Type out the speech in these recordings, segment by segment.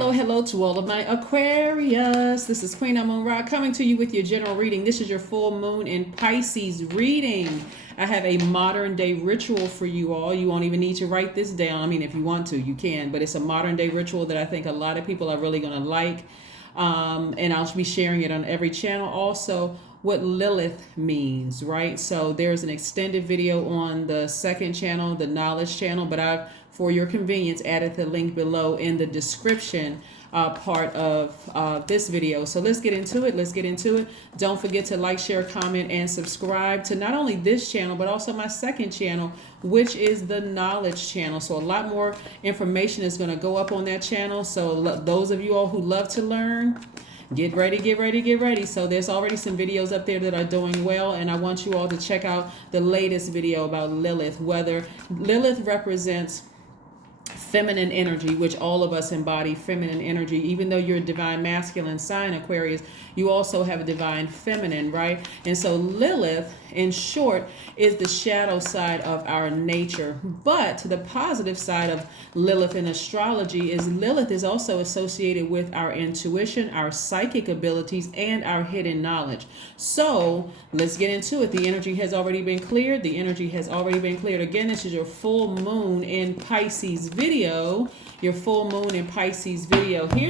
Hello to all of my Aquarius. This is Queen Amun Ra coming to you with your general reading. This is your full moon in Pisces reading. I have a modern day ritual for you all. You won't even need to write this down. I mean, if you want to, you can, but it's a modern day ritual that I think a lot of people are really going to like. And I'll be sharing it on every channel. Also, what Lilith means, right? So there's an extended video on the second channel, the knowledge channel, but I've, for your convenience, added the link below in the description part of this video. So let's get into it. Don't forget to like, share, comment, and subscribe to not only this channel, but also my second channel, which is the knowledge channel. So a lot more information is going to go up on that channel. So those of you all who love to learn, get ready. So there's already some videos up there that are doing well, and I want you all to check out the latest video about Lilith, whether Lilith represents feminine energy, which all of us embody feminine energy. Even though you're a divine masculine sign, Aquarius, you also have a divine feminine, right? And so Lilith, in short, is the shadow side of our nature. But the positive side of Lilith in astrology is Lilith is also associated with our intuition, our psychic abilities, and our hidden knowledge. So let's get into it. The energy has already been cleared. Again, this is your full moon in Pisces video. Here's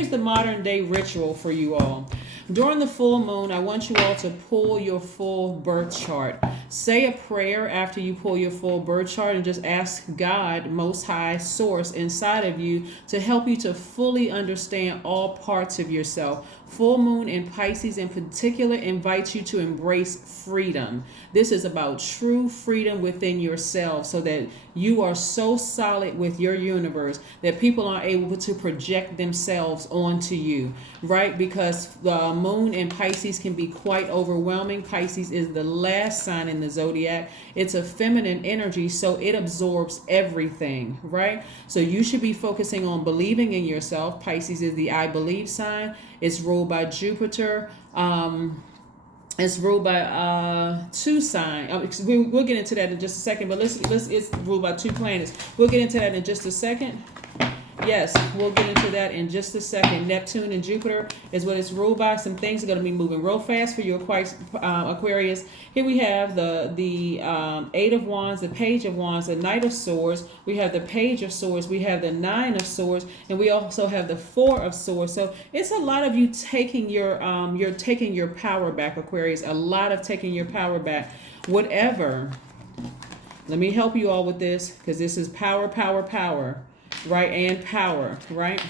the modern day ritual for you all. During the full moon, I want you all to pull your full birth chart. Say a prayer after you pull your full birth chart and just ask God, Most High Source inside of you, to help you to fully understand all parts of yourself. Full moon in Pisces in particular invites you to embrace freedom. This is about true freedom within yourself, so that you are so solid with your universe that people are able to project themselves onto you, right? Because the moon in Pisces can be quite overwhelming. Pisces is the last sign in the zodiac. It's a feminine energy, so it absorbs everything, right? So you should be focusing on believing in yourself. Pisces is the I believe sign. It's ruled by Jupiter. It's ruled by two signs. We'll get into that in just a second, but it's ruled by two planets. We'll get into that in just a second. Yes, we'll get into that in just a second. Neptune and Jupiter is what it's ruled by. Some things are going to be moving real fast for you, Aquarius. Here we have the Eight of Wands, the Page of Wands, the Knight of Swords. We have the Page of Swords. We have the Nine of Swords, and we also have the Four of Swords. So it's a lot of you taking your power back, Aquarius. A lot of taking your power back. Whatever. Let me help you all with this, because this is power. Right, and power, right?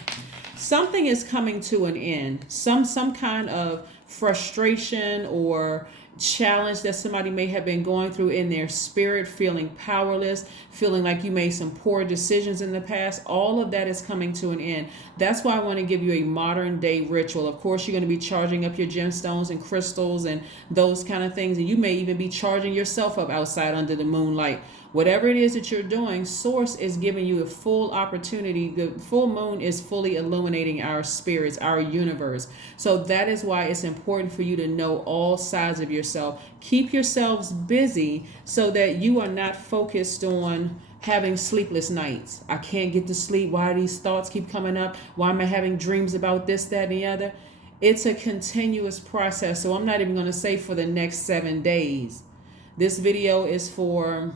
Something is coming to an end. Some kind of frustration or challenge that somebody may have been going through in their spirit, feeling powerless, feeling like you made some poor decisions in the past. All of that is coming to an end. That's why I want to give you a modern day ritual. Of course, you're going to be charging up your gemstones and crystals and those kind of things. And you may even be charging yourself up outside under the moonlight. Whatever it is that you're doing, Source is giving you a full opportunity. The full moon is fully illuminating our spirits, our universe. So that is why it's important for you to know all sides of yourself. Keep yourselves busy so that you are not focused on having sleepless nights. I can't get to sleep. Why do these thoughts keep coming up? Why am I having dreams about this, that, and the other? It's a continuous process. So I'm not even going to say for the next 7 days. This video is for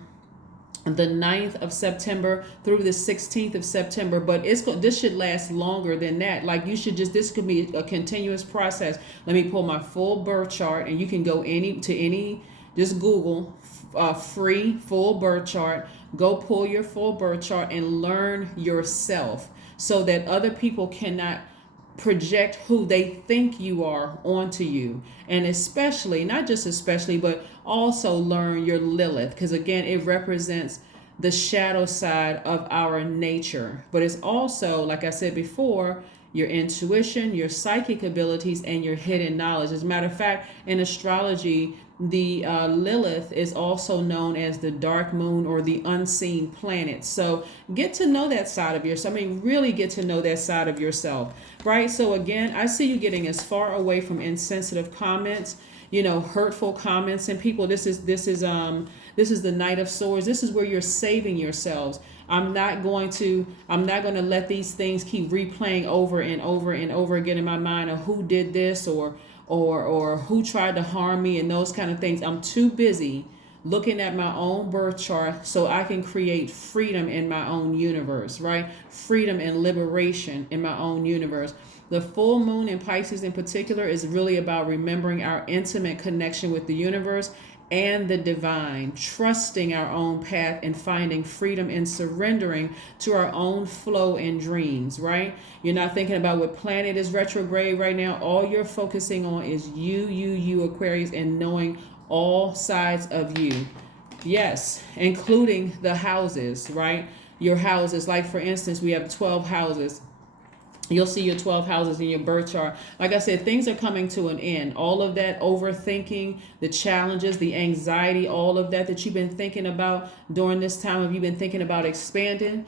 the 9th of September through the 16th of September, but this should last longer than that. Like this could be a continuous process. Let me pull my full birth chart, and you can go just Google free full birth chart. Go pull your full birth chart and learn yourself, so that other people cannot project who they think you are onto you. And especially, not just especially, but also learn your Lilith, because again, it represents the shadow side of our nature. But it's also, like I said before, your intuition, your psychic abilities, and your hidden knowledge. As a matter of fact, in astrology, the Lilith is also known as the dark moon or the unseen planet. So get to know that side of yourself. I mean, really get to know that side of yourself, right? So again, I see you getting as far away from insensitive comments, hurtful comments, and people. This is the Knight of Swords. This is where you're saving yourselves. I'm not going to let these things keep replaying over and over and over again in my mind of who did this or who tried to harm me and those kind of things. I'm too busy looking at my own birth chart so I can create freedom in my own universe, right? Freedom and liberation in my own universe. The full moon in Pisces in particular is really about remembering our intimate connection with the universe and the divine, trusting our own path and finding freedom and surrendering to our own flow and dreams, right? You're not thinking about what planet is retrograde right now. All you're focusing on is you, Aquarius, and knowing all sides of you. Yes, including the houses, right? Your houses, like for instance, we have 12 houses. You'll see your 12 houses in your birth chart. Like I said, things are coming to an end. All of that overthinking, the challenges, the anxiety, all of that you've been thinking about during this time. Have you been thinking about expansion,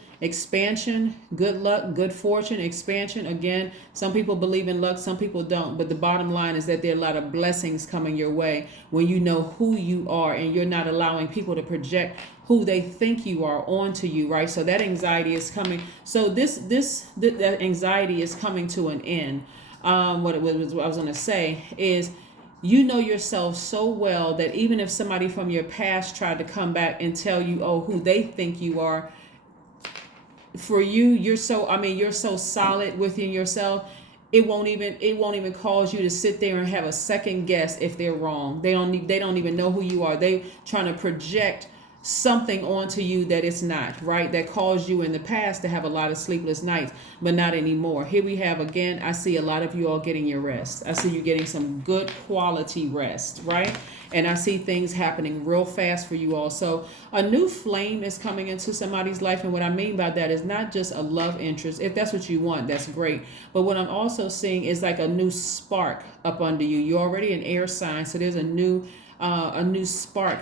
good luck, good fortune, expansion? Again, some people believe in luck, some people don't. But the bottom line is that there are a lot of blessings coming your way when you know who you are and you're not allowing people to project who they think you are onto you, right? So that anxiety is coming. So that anxiety is coming to an end. What I was going to say is, you know yourself so well that even if somebody from your past tried to come back and tell you, oh, who they think you are, for you, you're so solid within yourself. It won't even cause you to sit there and have a second guess if they're wrong. They don't even know who you are. They trying to project something onto you that it's not, right? That caused you in the past to have a lot of sleepless nights, but not anymore. Here we have, again, I see a lot of you all getting your rest. I see you getting some good quality rest, right? And I see things happening real fast for you all. So a new flame is coming into somebody's life. And what I mean by that is not just a love interest. If that's what you want, that's great. But what I'm also seeing is like a new spark up under you. You're already an air sign. So there's a new spark.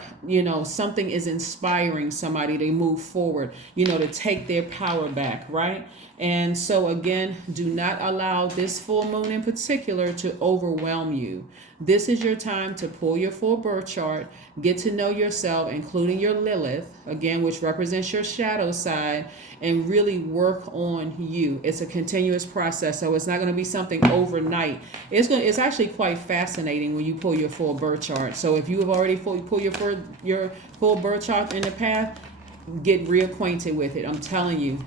Something is inspiring somebody to move forward, to take their power back, right? And so again, do not allow this full moon in particular to overwhelm you. This is your time to pull your full birth chart, get to know yourself, including your Lilith, again, which represents your shadow side, and really work on you. It's a continuous process, so it's not going to be something overnight. It's actually quite fascinating when you pull your full birth chart. So if you have already pulled your full birth chart in the past, get reacquainted with it. I'm telling you.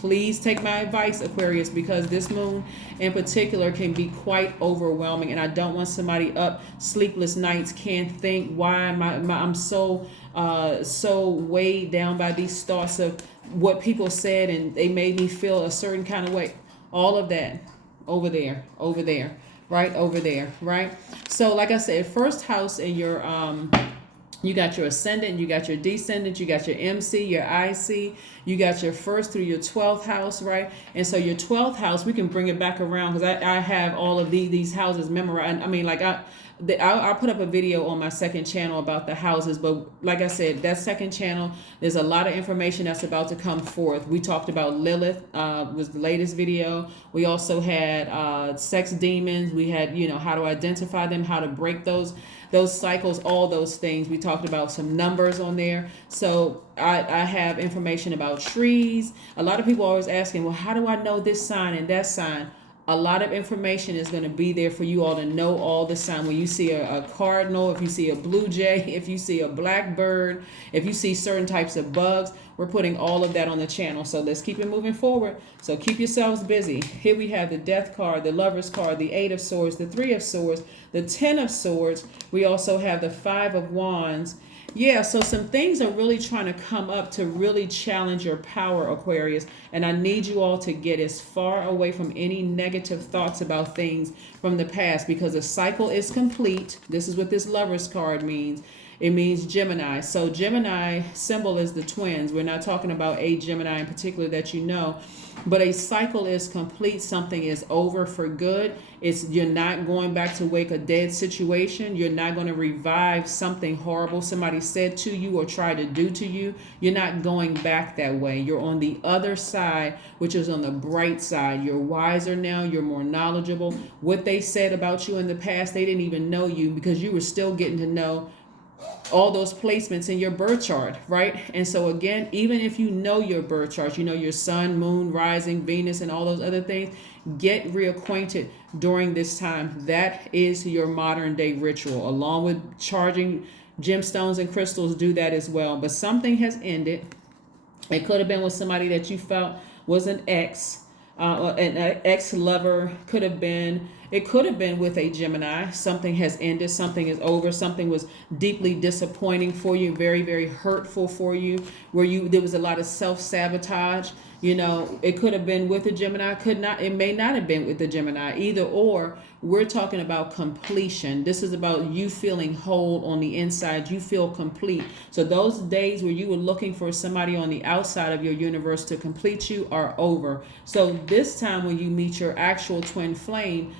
Please take my advice, Aquarius, because this moon in particular can be quite overwhelming, and I don't want somebody up sleepless nights, can't think, why am I'm so weighed down by these thoughts of what people said and they made me feel a certain kind of way. All of that over there, right over there, right? So like I said, first house in your you got your ascendant, you got your descendant, you got your MC, your IC, you got your first through your 12th house, right? And so your 12th house, we can bring it back around because I have all of these houses memorized. I mean, like I'll put up a video on my second channel about the houses, but like I said, that second channel, there's a lot of information that's about to come forth. We talked about Lilith, was the latest video. We also had sex demons. We had, how to identify them, how to break those cycles, all those things. We talked about some numbers on there. So I have information about trees. A lot of people are always asking, well, how do I know this sign and that sign? A lot of information is going to be there for you all to know all the signs. When you see a cardinal, if you see a blue jay, if you see a blackbird, if you see certain types of bugs, we're putting all of that on the channel. So let's keep it moving forward. So keep yourselves busy. Here we have the Death card, the Lover's card, the 8 of Swords, the 3 of Swords, the 10 of Swords. We also have the 5 of Wands. Yeah, so some things are really trying to come up to really challenge your power, Aquarius. And I need you all to get as far away from any negative thoughts about things from the past, because the cycle is complete. This is what this Lover's card means. It means Gemini. So Gemini symbol is the twins. We're not talking about a Gemini in particular that you know, but a cycle is complete. Something is over for good. You're not going back to wake a dead situation. You're not going to revive something horrible somebody said to you or tried to do to you. You're not going back that way. You're on the other side, which is on the bright side. You're wiser now. You're more knowledgeable. What they said about you in the past, they didn't even know you because you were still getting to know all those placements in your birth chart, right? And so again, even if you know your birth chart, you know your sun, moon, rising, Venus, and all those other things, get reacquainted during this time. That is your modern day ritual, along with charging gemstones and crystals. Do that as well. But something has ended. It could have been with somebody that you felt was an ex, an ex-lover. It could have been with a Gemini. Something has ended, something is over, something was deeply disappointing for you, very, very hurtful for you, where there was a lot of self-sabotage. It could have been with a Gemini, it may not have been with the Gemini. Either or, we're talking about completion. This is about you feeling whole on the inside. You feel complete. So those days where you were looking for somebody on the outside of your universe to complete you are over. So this time when you meet your actual twin flame,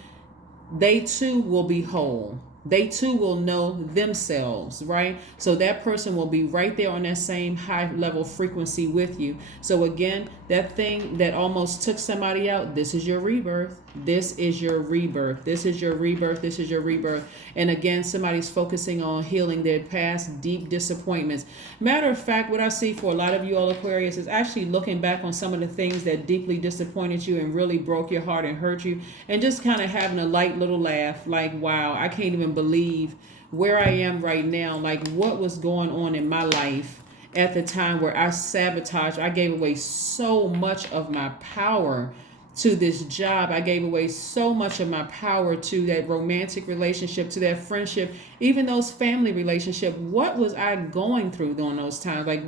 they too will be whole. They too will know themselves, right? So that person will be right there on that same high level frequency with you. So again, that thing that almost took somebody out, this is your rebirth. This is your rebirth. This is your rebirth. This is your rebirth. And again, somebody's focusing on healing their past deep disappointments. Matter of fact, what I see for a lot of you all Aquarius is actually looking back on some of the things that deeply disappointed you and really broke your heart and hurt you, and just kind of having a light little laugh, like, wow, I can't even believe where I am right now. Like, what was going on in my life at the time where I gave away so much of my power to this job. I gave away so much of my power to that romantic relationship, to that friendship, even those family relationships. What was I going through during those times? Like,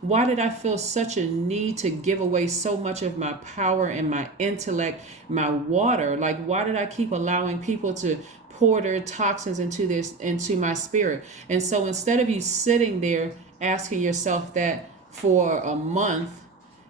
why did I feel such a need to give away so much of my power and my intellect, my water? Like, why did I keep allowing people to pour their toxins into my spirit? And so instead of you sitting there asking yourself that for a month,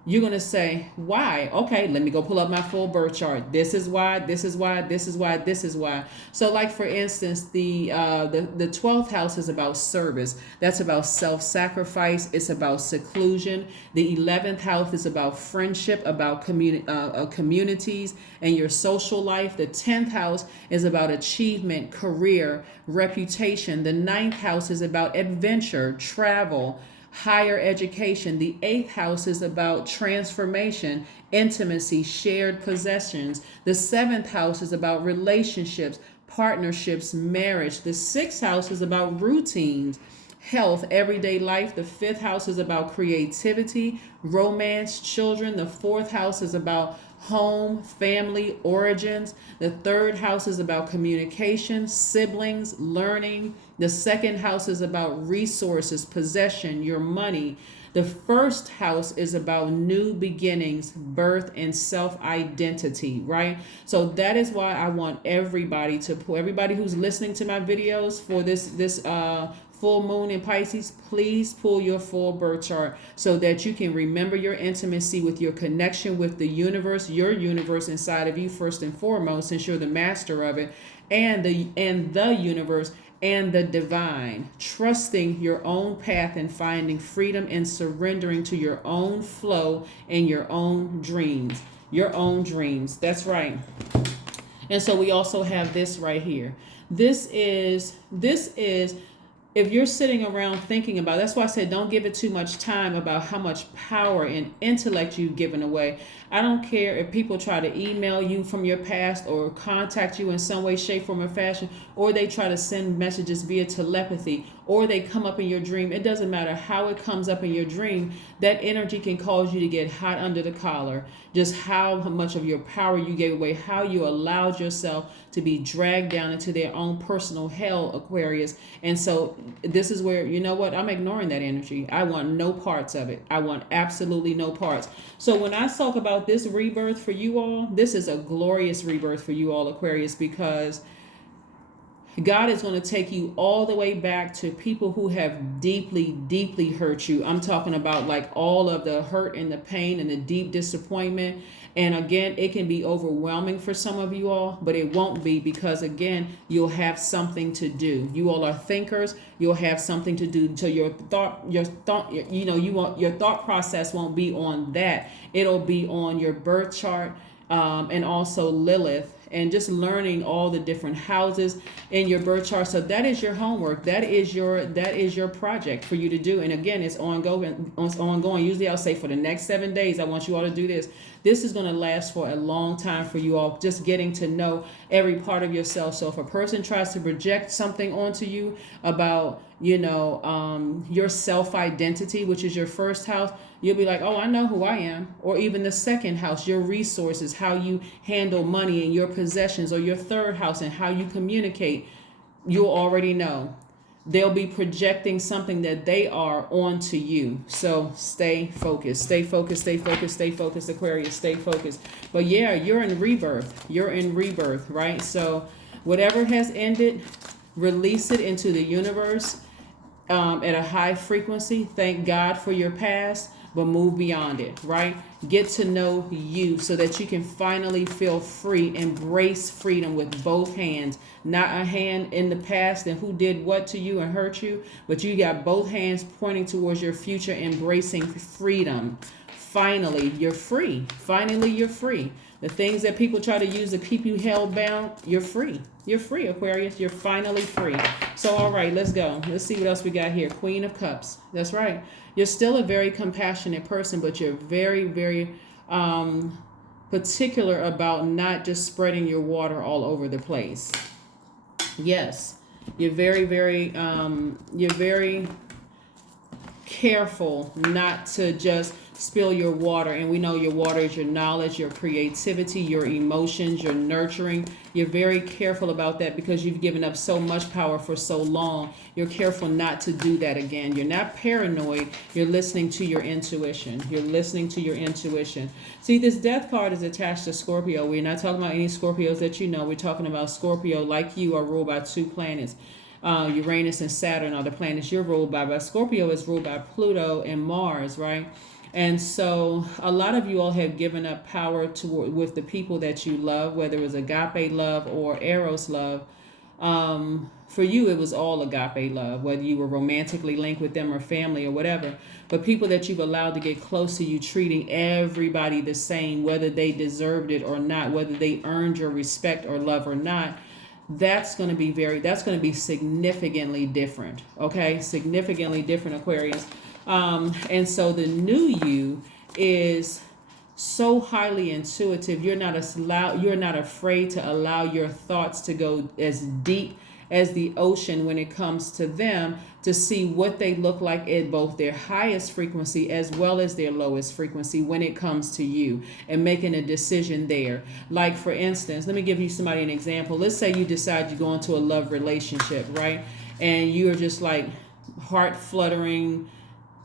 you're going to say, why? Okay, let me go pull up my full birth chart. This is why, this is why, this is why, this is why. So like, for instance, the 12th house is about service. That's about self-sacrifice. It's about seclusion. The 11th house is about friendship, about communities and your social life. The 10th house is about achievement, career, reputation. The 9th house is about adventure, travel, higher education. The 8th house is about transformation, intimacy, shared possessions. The 7th house is about relationships, partnerships, marriage. The 6th house is about routines, health, everyday life. The 5th house is about creativity, romance, children. The 4th house is about home, family, origins. The 3rd house is about communication, siblings, learning. The 2nd house is about resources, possession, your money. The 1st house is about new beginnings, birth, and self-identity, right? So that is why I want everybody who's listening to my videos for this full moon in Pisces, please pull your full birth chart so that you can remember your intimacy with your connection with the universe, your universe inside of you first and foremost, since you're the master of it, and the universe and the divine, trusting your own path and finding freedom and surrendering to your own flow and your own dreams. Your own dreams. That's right. And so we also have this right here. This is if you're sitting around thinking about, that's why I said don't give it too much time about how much power and intellect you've given away. I don't care if people try to email you from your past or contact you in some way, shape, form, or fashion, or they try to send messages via telepathy, or they come up in your dream. It doesn't matter how it comes up in your dream. That energy can cause you to get hot under the collar. Just how much of your power you gave away, how you allowed yourself to be dragged down into their own personal hell, Aquarius. And so this is where, you know what, I'm ignoring that energy. I want no parts of it. I want absolutely no parts. So when I talk about this rebirth for you all, this is a glorious rebirth for you all, Aquarius, because God is going to take you all the way back to people who have deeply, deeply hurt you. I'm talking about like all of the hurt and the pain and the deep disappointment. And again, it can be overwhelming for some of you all, but it won't be, because again, you'll have something to do. You all are thinkers. You'll have something to do. So your thought, your thought process won't be on that. It'll be on your birth chart, and also Lilith and just learning all the different houses in your birth chart. So that is your homework. That is your project for you to do. And again, it's ongoing. It's ongoing. Usually I'll say for the next 7 days, I want you all to do this. This is going to last for a long time for you all, just getting to know every part of yourself. So if a person tries to project something onto you about, your self-identity, which is your first house, you'll be like, oh, I know who I am. Or even the second house, your resources, how you handle money and your possessions, or your third house and how you communicate, you'll already know. They'll be projecting something that they are onto you. So stay focused, stay focused, stay focused, stay focused, Aquarius, stay focused. But yeah, you're in rebirth. You're in rebirth, right? So whatever has ended, release it into the universe at a high frequency. Thank God for your past, but move beyond it, right? Get to know you so that you can finally feel free, embrace freedom with both hands. Not a hand in the past and who did what to you and hurt you, but you got both hands pointing towards your future, embracing freedom. Finally, you're free. Finally, you're free. The things that people try to use to keep you held bound, you're free. You're free, Aquarius. You're finally free. So, all right, let's go. Let's see what else we got here. Queen of Cups. That's right. You're still a very compassionate person, but you're very, very particular about not just spreading your water all over the place. Yes, you're very, very careful not to just spill your water. And we know your water is your knowledge, your creativity, your emotions, your nurturing. You're very careful about that because you've given up so much power for so long. You're careful not to do that again. You're not paranoid. You're listening to your intuition. You're listening to your intuition. See, this death card is attached to Scorpio. We're not talking about any Scorpios that you know. We're talking about Scorpio, like you, are ruled by 2 planets. Uranus and Saturn are the planets you're ruled by. But Scorpio is ruled by Pluto and Mars, right? And so a lot of you all have given up power with the people that you love, whether it was agape love or eros love. For you, it was all agape love, whether you were romantically linked with them or family or whatever. But people that you've allowed to get close to you, treating everybody the same, whether they deserved it or not, whether they earned your respect or love or not, that's going to be significantly different. Okay. Significantly different, Aquarius. And so the new you is so highly intuitive. You're not afraid to allow your thoughts to go as deep as the ocean when it comes to them, to see what they look like at both their highest frequency as well as their lowest frequency when it comes to you, and making a decision there. Like, for instance, let me give you somebody an example. Let's say you decide you go into a love relationship, right? And you're just like heart fluttering,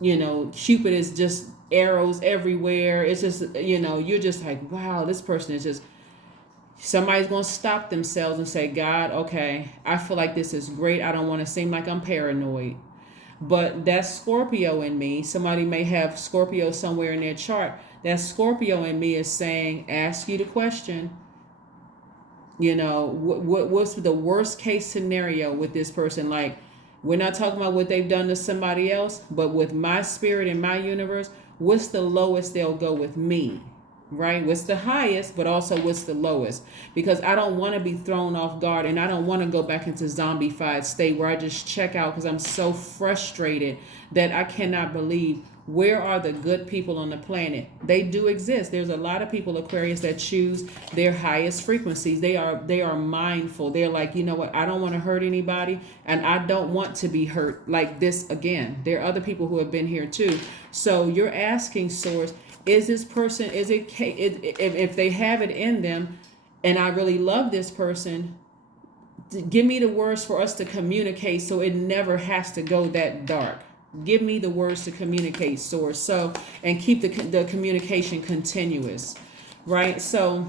Cupid is just arrows everywhere. It's just, you're just like, wow, this person is just, somebody's going to stop themselves and say, God, okay, I feel like this is great. I don't want to seem like I'm paranoid. But that Scorpio in me, somebody may have Scorpio somewhere in their chart. That Scorpio in me is saying, ask you the question, what's the worst case scenario with this person? Like, we're not talking about what they've done to somebody else, but with my spirit and my universe, what's the lowest they'll go with me? Right? What's the highest, but also what's the lowest? Because I don't want to be thrown off guard, and I don't want to go back into zombified state where I just check out because I'm so frustrated that I cannot believe, where are the good people on the planet? They do exist. There's a lot of people, Aquarius, that choose their highest frequencies. They are mindful. They're like, you know what? I don't want to hurt anybody, and I don't want to be hurt like this again. There are other people who have been here too. So you're asking Source, is this person, if they have it in them, and I really love this person, give me the words for us to communicate so it never has to go that dark. Give me the words to communicate, Source. So, and keep the communication continuous, right? So,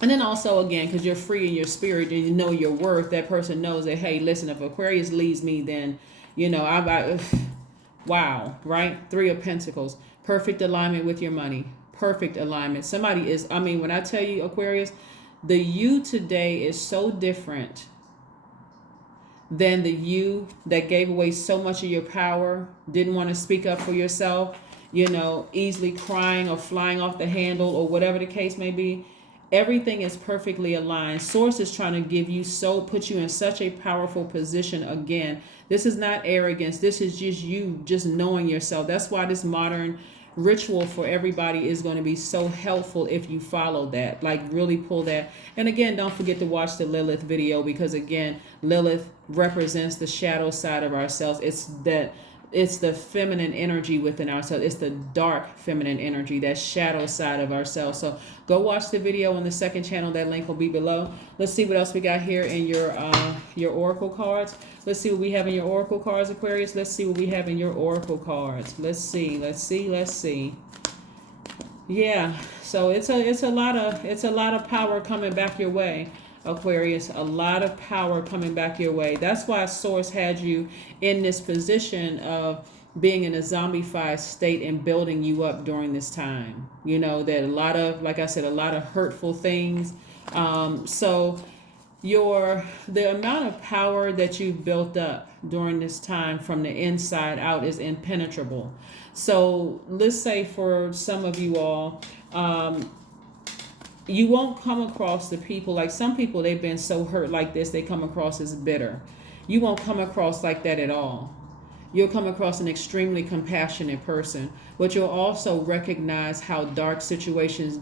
and then also, again, because you're free in your spirit and you know your worth, that person knows that, hey, listen, if Aquarius leads me, then, wow, right? 3 of Pentacles. Perfect alignment with your money. Perfect alignment. When I tell you, Aquarius, the you today is so different than the you that gave away so much of your power, didn't want to speak up for yourself, easily crying or flying off the handle or whatever the case may be. Everything is perfectly aligned. Source is trying to put you in such a powerful position again. This is not arrogance. This is just you just knowing yourself. That's why this modern ritual for everybody is going to be so helpful if you follow that. Like, really pull that. And again, don't forget to watch the Lilith video, because again, Lilith represents the shadow side of ourselves. It's the feminine energy within ourselves. It's the dark feminine energy, that shadow side of ourselves. So go watch the video on the second channel. That link will be below. Let's see what else we got here in your oracle cards. Let's see what we have in your oracle cards, Aquarius. Let's see what we have in your oracle cards. Let's see. Yeah. So it's a lot of power coming back your way, Aquarius. A lot of power coming back your way. That's why Source had you in this position of being in a zombified state and building you up during this time. You know, that a lot of, like I said, a lot of hurtful things. So the amount of power that you've built up during this time from the inside out is impenetrable. So let's say for some of you all, you won't come across the people, like some people, they've been so hurt like this, they come across as bitter. You won't come across like that at all. You'll come across an extremely compassionate person, but you'll also recognize how dark situations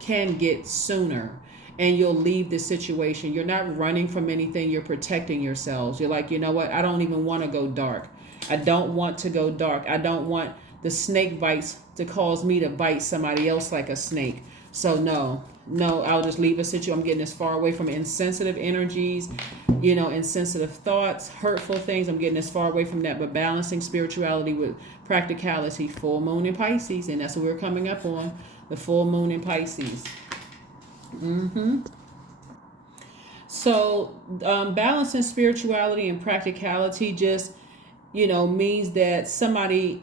can get sooner, and you'll leave the situation. You're not running from anything, you're protecting yourselves. You're like, you know what, I don't even want to go dark. I don't want to go dark. I don't want the snake bites to cause me to bite somebody else like a snake. So no, I'll just leave a situation. I'm getting as far away from insensitive energies, insensitive thoughts, hurtful things. I'm getting as far away from that, but balancing spirituality with practicality. Full moon in Pisces, and that's what we're coming up on, the full moon in Pisces. So balancing spirituality and practicality just means that somebody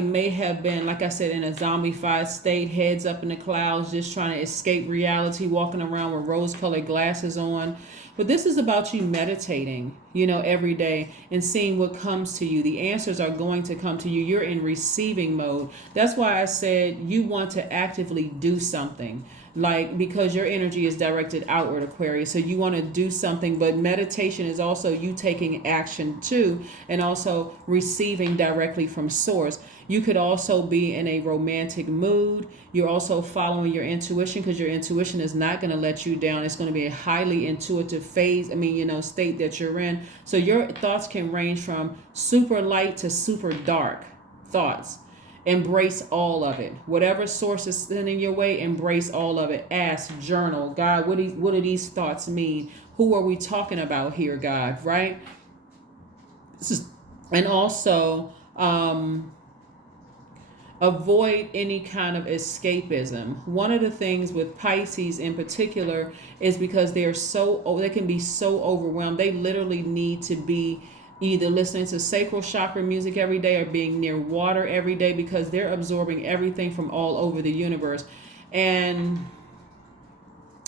may have been, like I said, in a zombified state, heads up in the clouds, just trying to escape reality, walking around with rose-colored glasses on. But this is about you meditating, every day and seeing what comes to you. The answers are going to come to you. You're in receiving mode. That's why I said you want to actively do something. Because your energy is directed outward, Aquarius. So you want to do something, but meditation is also you taking action too, and also receiving directly from source. You could also be in a romantic mood. You're also following your intuition, because your intuition is not going to let you down. It's going to be a highly intuitive state that you're in. So your thoughts can range from super light to super dark thoughts. Embrace all of it. Whatever source is sending your way, embrace all of it. Ask, journal. God, what do these thoughts mean? Who are we talking about here, God? Right? And also, avoid any kind of escapism. One of the things with Pisces in particular is because they can be so overwhelmed. They literally need to be either listening to sacral chakra music every day or being near water every day, because they're absorbing everything from all over the universe. And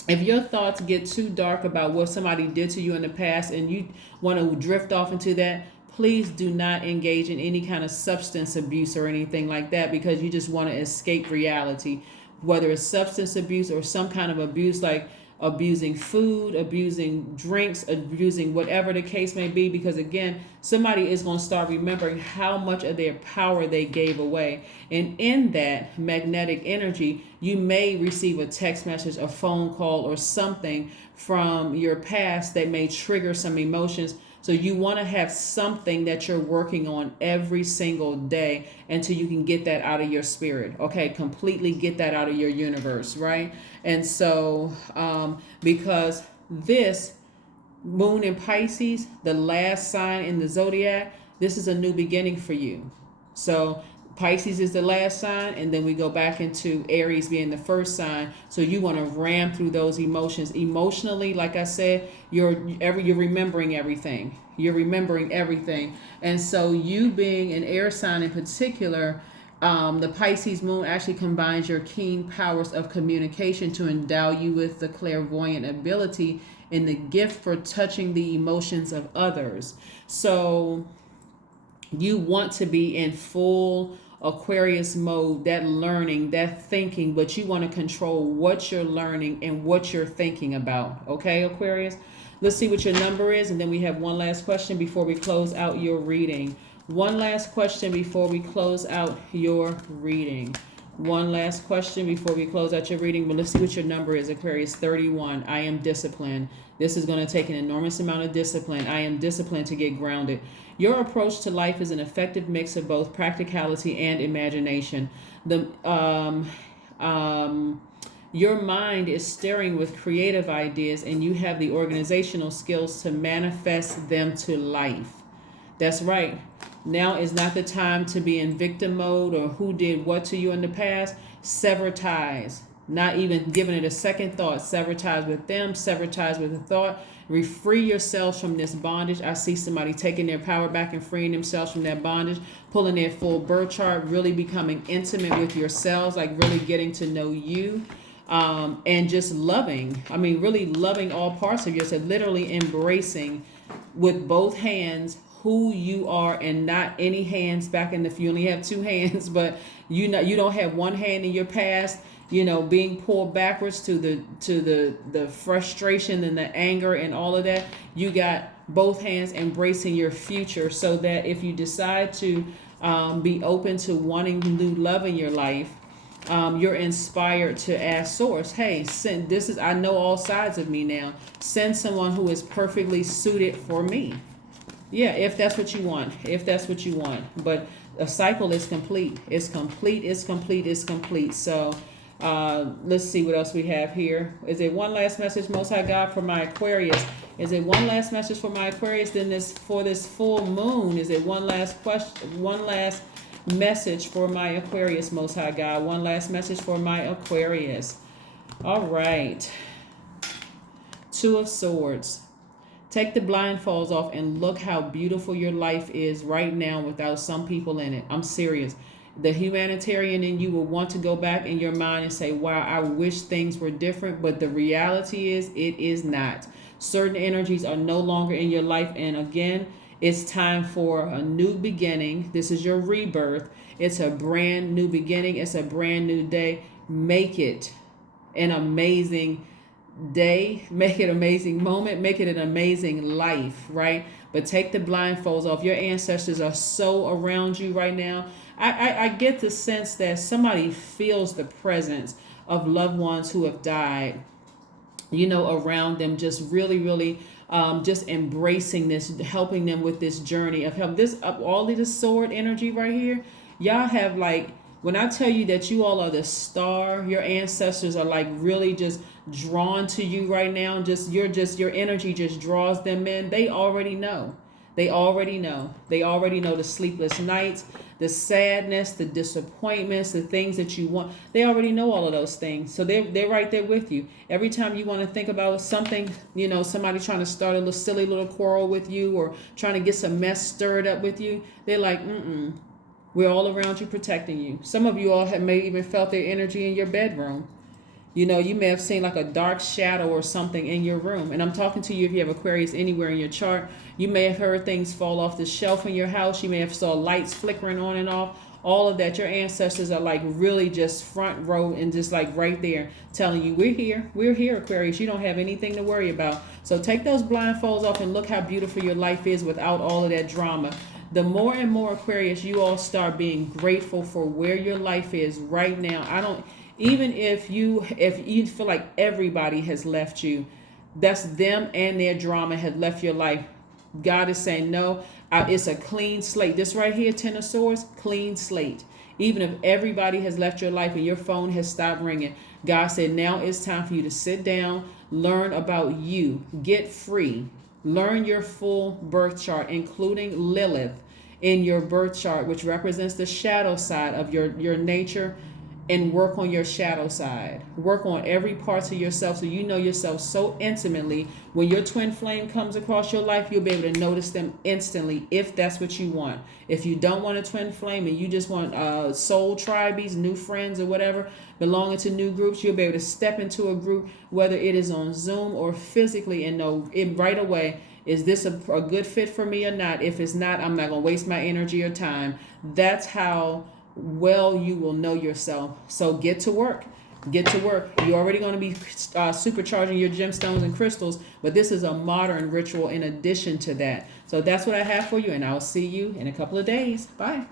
if your thoughts get too dark about what somebody did to you in the past and you want to drift off into that, please do not engage in any kind of substance abuse or anything like that, because you just want to escape reality, whether it's substance abuse or some kind of abuse, like abusing food, abusing drinks, abusing whatever the case may be, because again, somebody is going to start remembering how much of their power they gave away. And in that magnetic energy, you may receive a text message, a phone call, or something from your past that may trigger some emotions. So you want to have something that you're working on every single day until you can get that out of your spirit. Okay, completely get that out of your universe, right? And so because this moon in Pisces, the last sign in the zodiac, this is a new beginning for you. So Pisces is the last sign, and then we go back into Aries being the first sign. So you want to ram through those emotions. Emotionally, like I said, you're remembering everything. You're remembering everything. And so you being an air sign in particular, the Pisces moon actually combines your keen powers of communication to endow you with the clairvoyant ability and the gift for touching the emotions of others. So you want to be in full Aquarius mode, that learning, that thinking, but you want to control what you're learning and what you're thinking about. Okay, Aquarius? Let's see what your number is, and then we have one last question before we close out your reading. One last question before we close out your reading. One last question before we close out your reading. But let's see what your number is, Aquarius. 31. I am disciplined. This is going to take an enormous amount of discipline. I am disciplined to get grounded. Your approach to life is an effective mix of both practicality and imagination. Your mind is stirring with creative ideas, and you have the organizational skills to manifest them to life. That's right. Now is not the time to be in victim mode or who did what to you in the past. Sever ties. Not even giving it a second thought. Sever ties with them. Sever ties with the thought. Free yourselves from this bondage. I see somebody taking their power back and freeing themselves from that bondage, pulling their full birth chart, really becoming intimate with yourselves, like really getting to know you. And just loving, really loving all parts of yourself, literally embracing with both hands who you are, and not any hands back in the, you only have two hands, but you don't have one hand in your past, being pulled backwards to the frustration and the anger and all of that. You got both hands embracing your future, so that if you decide to be open to wanting new love in your life, you're inspired to ask source, hey, send this. I know all sides of me now. Send someone who is perfectly suited for me. Yeah, if that's what you want. If that's what you want. But a cycle is complete. It's complete. It's complete. It's complete. So let's see what else we have here. Is it one last message, Most High God, for my Aquarius? Is it one last message for my Aquarius? Then for this full moon, is it one last question? One last message for my Aquarius, Most High God. One last message for my Aquarius. All right. Two of Swords. Take the blindfolds off and look how beautiful your life is right now without some people in it. I'm serious. The humanitarian in you will want to go back in your mind and say, wow, I wish things were different. But the reality is, it is not. Certain energies are no longer in your life. And again, it's time for a new beginning. This is your rebirth. It's a brand new beginning. It's a brand new day. Make it an amazing day, make it an amazing moment, make it an amazing life, right? But take the blindfolds off. Your ancestors are so around you right now. I get the sense that somebody feels the presence of loved ones who have died, around them, just really just embracing this, helping them with this journey of help. All of this sword energy right here, y'all have, like, when I tell you that you all are the star, your ancestors are like really just drawn to you right now. Your energy just draws them in. They already know. They already know the sleepless nights, the sadness, the disappointments, the things that you want. They already know all of those things. So they're right there with you. Every time you want to think about something, somebody trying to start a little silly little quarrel with you or trying to get some mess stirred up with you, they're like, we're all around you, protecting you. Some of you all may even felt their energy in your bedroom. You may have seen like a dark shadow or something in your room. And I'm talking to you if you have Aquarius anywhere in your chart. You may have heard things fall off the shelf in your house. You may have saw lights flickering on and off. All of that. Your ancestors are like really just front row and just like right there telling you, we're here. We're here, Aquarius. You don't have anything to worry about. So take those blindfolds off and look how beautiful your life is without all of that drama. The more and more, Aquarius, you all start being grateful for where your life is right now. Even if you feel like everybody has left you, that's them and their drama had left your life. God is saying, no, it's a clean slate. This right here, Ten of Swords, clean slate. Even if everybody has left your life and your phone has stopped ringing, God said, now it's time for you to sit down, learn about you, get free. Learn your full birth chart, including Lilith in your birth chart, which represents the shadow side of your nature, and work on your shadow side. Work on every part of yourself so you know yourself so intimately. When your twin flame comes across your life, you'll be able to notice them instantly if that's what you want. If you don't want a twin flame and you just want soul tribes, new friends or whatever, belonging to new groups, you'll be able to step into a group, whether it is on Zoom or physically, and know it right away. Is this a good fit for me or not? If it's not, I'm not going to waste my energy or time. That's how well you will know yourself. So get to work. Get to work. You're already going to be supercharging your gemstones and crystals, but this is a modern ritual in addition to that. So that's what I have for you, and I'll see you in a couple of days. Bye.